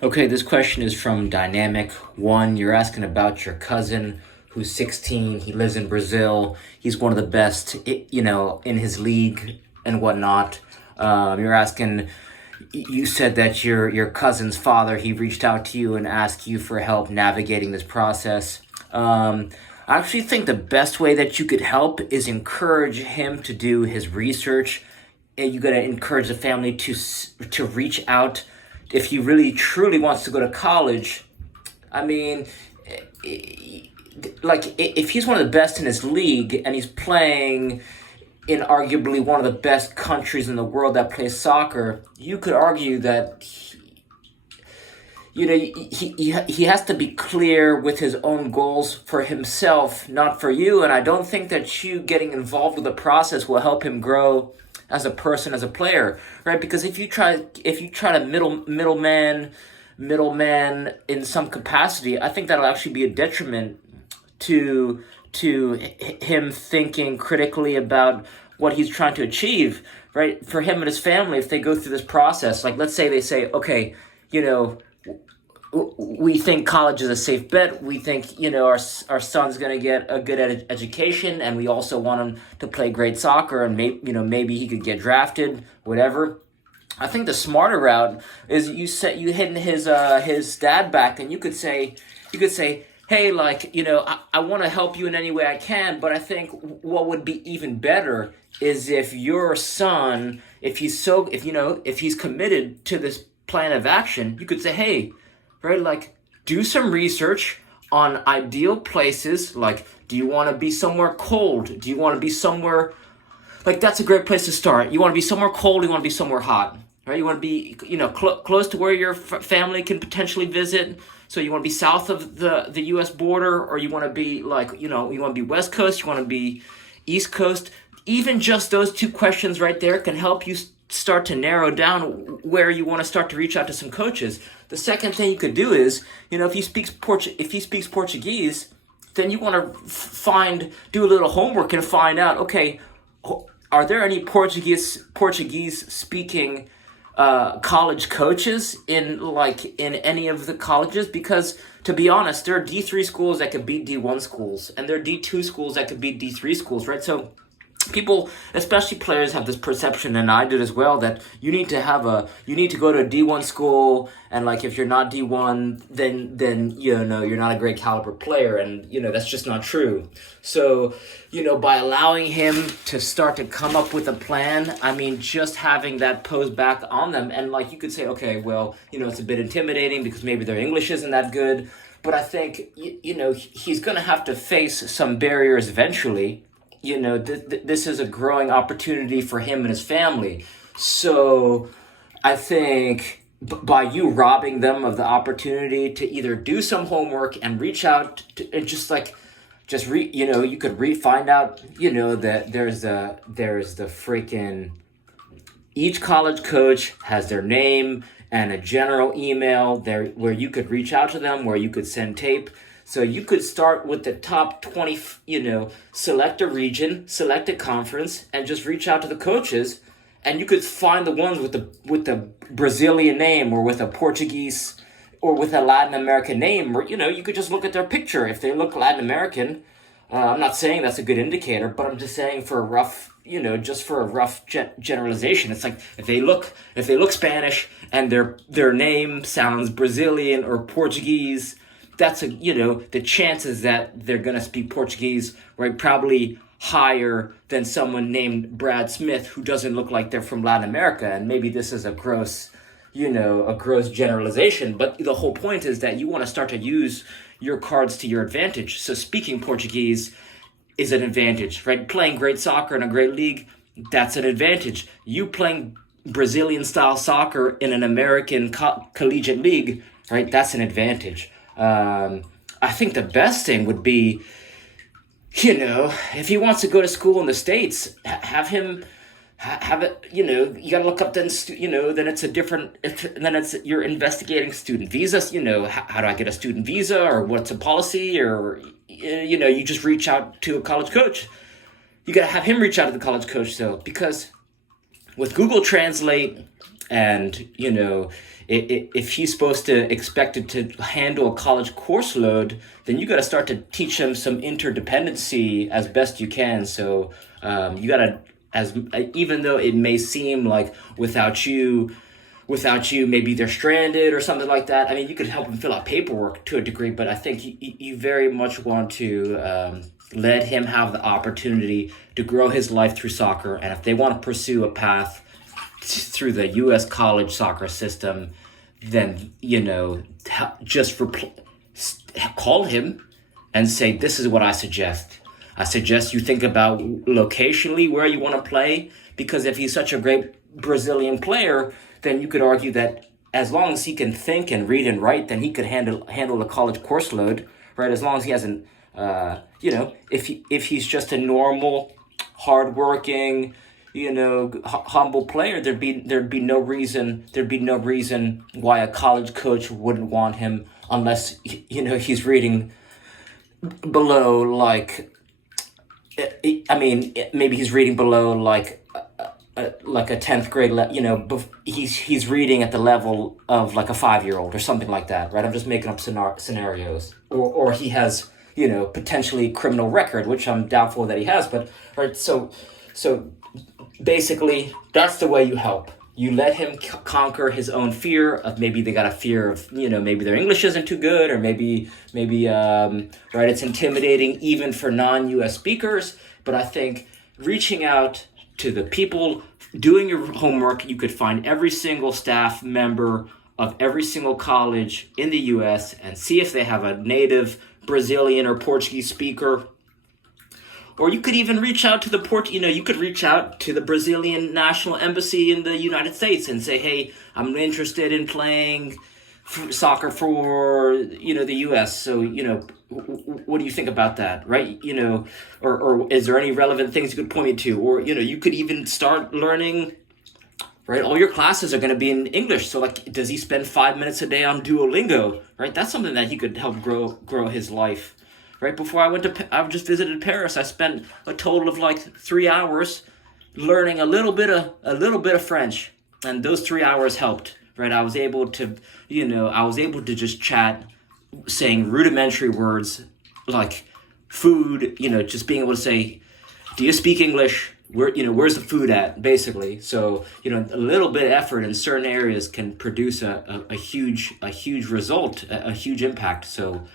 Okay, this question is from Dynamic One. You're asking about your cousin who's 16. He lives in Brazil. He's one of the best, in his league and whatnot. You're asking. You said that your cousin's father, he reached out to you and asked you for help navigating this process. I actually think the best way that you could help is encourage him to do his research. And you got to encourage the family to reach out if he really truly wants to go to college. I mean, like if he's one of the best in his league and he's playing in arguably one of the best countries in the world that plays soccer, you could argue that he has to be clear with his own goals for himself, not for you. And I don't think that you getting involved with the process will help him grow as a person, as a player, right? Because if you try to middleman in some capacity, I think that'll actually be a detriment to him thinking critically about what he's trying to achieve, right? For him and his family, if they go through this process, like let's say they say, okay, you know, we think college is a safe bet. We think, our son's going to get a good education, and we also want him to play great soccer, and maybe he could get drafted, whatever. I think the smarter route is you hitting his dad back, and you could say, hey, like, I want to help you in any way I can, but I think what would be even better is if your son, if he's committed to this plan of action, you could say, hey, right, like, do some research on ideal places. Like, do you want to be somewhere cold? Do you want to be somewhere, like, that's a great place to start. You want to be somewhere cold, you want to be somewhere hot, right? You want to be, close to where your family can potentially visit. So you want to be south of the U.S. border, or you want to be, like, you want to be West Coast, you want to be East Coast. Even just those two questions right there can help you start to narrow down where you want to start to reach out to some coaches. The second thing you could do is, if he speaks Portuguese, then you want to do a little homework and find out, okay, are there any Portuguese speaking college coaches in any of the colleges? Because to be honest, there are D3 schools that could beat D1 schools, and there are D2 schools that could beat D3 schools, right? So people, especially players, have this perception, and I did as well, that you need to go to a D1 school, and like if you're not D1, then you're not a great caliber player, and that's just not true. So by allowing him to start to come up with a plan, I mean, just having that posed back on them, and like you could say, okay, well, it's a bit intimidating because maybe their English isn't that good, but I think he's gonna have to face some barriers eventually. This is a growing opportunity for him and his family. So I think by you robbing them of the opportunity to either do some homework and reach out to, and you could find out, that there's the freaking, each college coach has their name and a general email there where you could reach out to them, where you could send tape. So you could start with the top 20, select a region, select a conference, and just reach out to the coaches, and you could find the ones with the Brazilian name, or with a Portuguese, or with a Latin American name, or you could just look at their picture. If they look Latin American, I'm not saying that's a good indicator, but I'm just saying for a rough, generalization. It's like if they look Spanish and their name sounds Brazilian or Portuguese, that's the chances that they're going to speak Portuguese, right, probably higher than someone named Brad Smith who doesn't look like they're from Latin America. And maybe this is a gross generalization, but the whole point is that you want to start to use your cards to your advantage. So speaking Portuguese is an advantage, right? Playing great soccer in a great league, that's an advantage. You playing Brazilian style soccer in an American collegiate league, right? That's an advantage. I think the best thing would be, if he wants to go to school in the States, have him have it, you got to look up then, then it's a different, then it's, you're investigating student visas, how do I get a student visa, or what's a policy, or, you just reach out to a college coach. You got to have him reach out to the college coach though, because with Google Translate and, if he's supposed to expected to handle a college course load, then you got to start to teach him some interdependency as best you can. So you got to, as even though it may seem like without you, maybe they're stranded or something like that. I mean, you could help them fill out paperwork to a degree, but I think you very much want to let him have the opportunity to grow his life through soccer. And if they want to pursue a path through the U.S. college soccer system, then, just call him and say, this is what I suggest. I suggest you think about locationally where you want to play, because if he's such a great Brazilian player, then you could argue that as long as he can think and read and write, then he could handle a college course load, right? As long as he hasn't, if he's just a normal, hardworking, humble player, there'd be no reason why a college coach wouldn't want him, unless he's reading below like. I mean, maybe he's reading below like a 10th grade he's reading at the level of like a 5-year-old or something like that, right? I'm just making up scenarios, or he has potentially criminal record, which I'm doubtful that he has, but right. So basically, that's the way you help. You let him conquer his own fear of, maybe they got a fear of, maybe their English isn't too good, or maybe right, it's intimidating even for non-US speakers. But I think reaching out to the people, doing your homework, you could find every single staff member of every single college in the US and see if they have a native Brazilian or Portuguese speaker. Or you could even reach out to you could reach out to the Brazilian National Embassy in the United States and say, hey, I'm interested in playing soccer for, the U.S. So, what do you think about that, right? Or is there any relevant things you could point me to? Or, you could even start learning, right? All your classes are going to be in English. So, like, does he spend 5 minutes a day on Duolingo, right? That's something that he could help grow his life. Right before I just visited Paris. I spent a total of like 3 hours learning a little bit of French, and those 3 hours helped. Right, I was able to just chat, saying rudimentary words like food. Just being able to say, "Do you speak English? Where's the food at?" Basically, so a little bit of effort in certain areas can produce a huge result, a huge impact. So.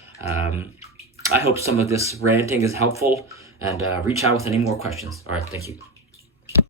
I hope some of this ranting is helpful, and reach out with any more questions. All right, thank you.